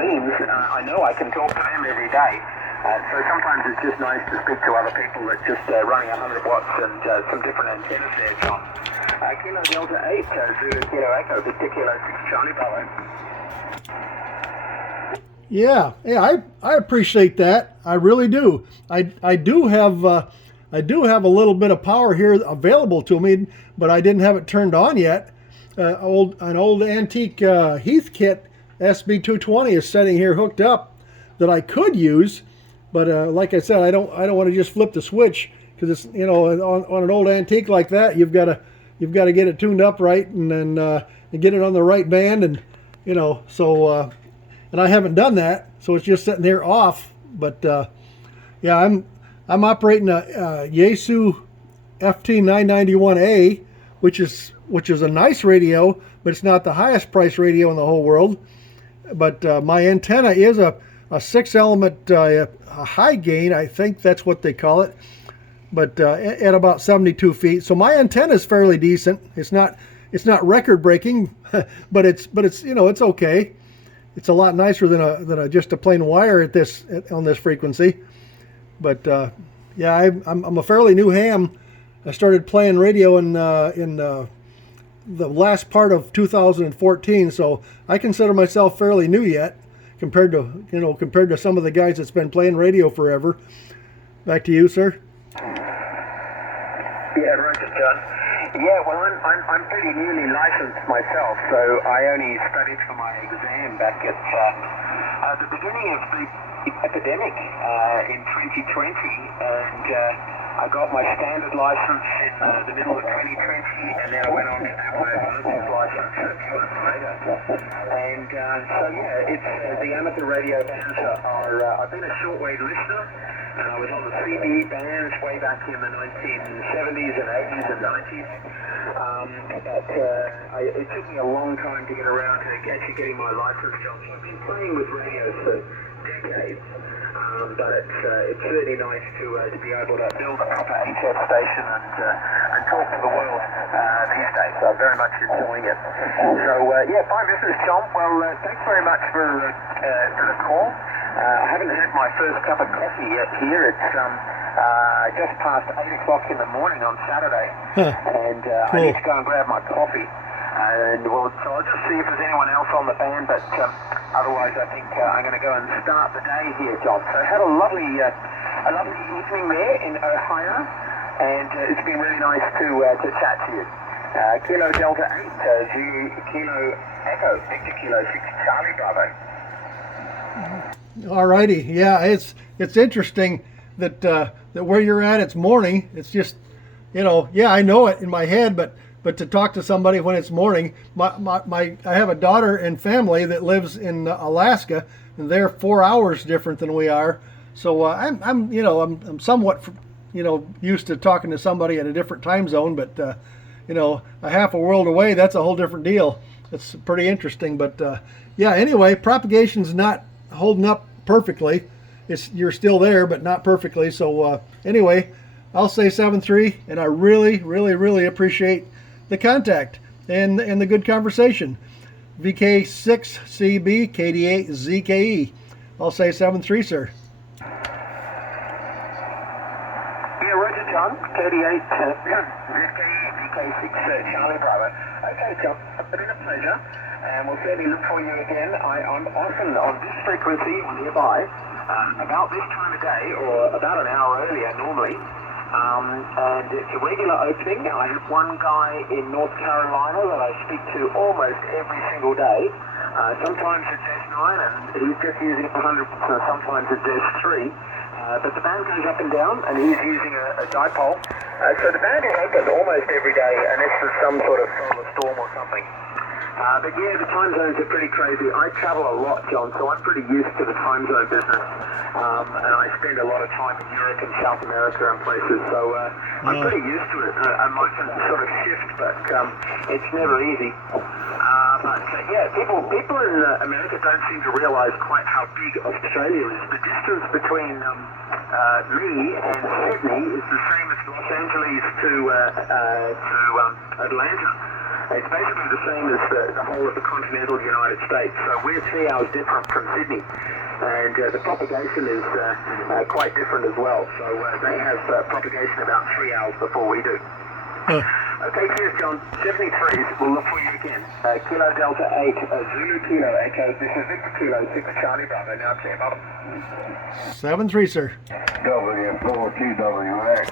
beams, I know I can talk to them every day. So sometimes it's just nice to speak to other people that just running 100 watts and some different antennas there, John. Kilo Delta 8, Zulu Kilo Echo, Victor Kilo 6 Charlie Bravo. Yeah, I appreciate that. I really do. I do have a little bit of power here available to me, but I didn't have it turned on yet. An old antique Heathkit SB220 is sitting here hooked up that I could use, but like I said, I don't want to just flip the switch, because it's, you know, on an old antique like that, you've got to get it tuned up right, and then and get it on the right band, and you know, so. And I haven't done that, so it's just sitting there off. But yeah, I'm operating a Yaesu FT991A, which is a nice radio, but it's not the highest price radio in the whole world. But my antenna is a 6-element high gain, I think that's what they call it, but at about 72 feet. So my antenna is fairly decent. It's not record breaking, but it's you know, it's okay. It's a lot nicer than just a plain wire on this frequency. But yeah, I'm a fairly new ham. I started playing radio in the last part of 2014, so I consider myself fairly new yet compared to some of the guys that's been playing radio forever. Back to you, sir. Yeah, Roger, John. Yeah, well, I'm pretty newly licensed myself, so I only studied for my exam back at the beginning of the epidemic in 2020, and I got my standard license in the middle of 2020, and then I went on to have my amateur license a few months later. And so yeah, it's the amateur radio bands are. I've been a shortwave listener. And I was on the CB bands way back in the 1970s and 80s and 90s. It took me a long time to get around to actually getting my license, John. So I've been playing with radio for decades. But it's really nice to be able to build a proper HF station and talk to the world these days. So I'm very much enjoying it. So yeah, fine business, John. Well, thanks very much for the call. I haven't had my first cup of coffee yet here. It's just past 8 o'clock in the morning on Saturday, and cool. I need to go and grab my coffee. And well, so I'll just see if there's anyone else on the band, but otherwise I think I'm going to go and start the day here, John. So had a lovely evening there in Ohio, and it's been really nice to chat to you. Kilo Delta 8, Kilo Echo, Victor Kilo 6 Charlie Bravo. Alrighty, yeah, it's interesting that where you're at, it's morning. It's just, you know, yeah, I know it in my head, but to talk to somebody when it's morning, I have a daughter and family that lives in Alaska, and they're 4 hours different than we are. So I'm somewhat, you know, used to talking to somebody at a different time zone, but you know, a half a world away, that's a whole different deal. It's pretty interesting, but yeah. Anyway, propagation's not holding up perfectly. You're still there, but not perfectly. So anyway, I'll say 7-3, and I really, really, really appreciate the contact and the good conversation. VK6CB KD8ZKE. I'll say 7-3, sir. Yeah, Roger, John. KD8 VK6 Charlie Bravo. Okay, John, it's been a pleasure. And we'll certainly look for you again. I'm often on this frequency or nearby about this time of day, or about an hour earlier normally. And it's a regular opening. I have one guy in North Carolina that I speak to almost every single day. Sometimes it's S9 and he's just using 100%, sometimes it's S3. But the band goes up and down, and he's using a dipole. So the band is open almost every day, unless there's some sort of solar storm or something. But yeah, the time zones are pretty crazy. I travel a lot, John, so I'm pretty used to the time zone business. And I spend a lot of time in Europe and South America and places, so I'm pretty used to it. I might sort of shift, but it's never easy. But yeah, people in America don't seem to realize quite how big Australia is. The distance between me and Sydney is the same as Los Angeles to Atlanta. It's basically the same as the whole of the continental United States. So we're 3 hours different from Sydney. And the propagation is quite different as well. So they have propagation about 3 hours before we do. Okay, cheers, John. 73s, we'll look for you again. Kilo Delta 8, Zulu Kilo Echo. This is Victor Kilo 6 Charlie Bravo. Now clear bottom. 7-3, sir. W4TWX.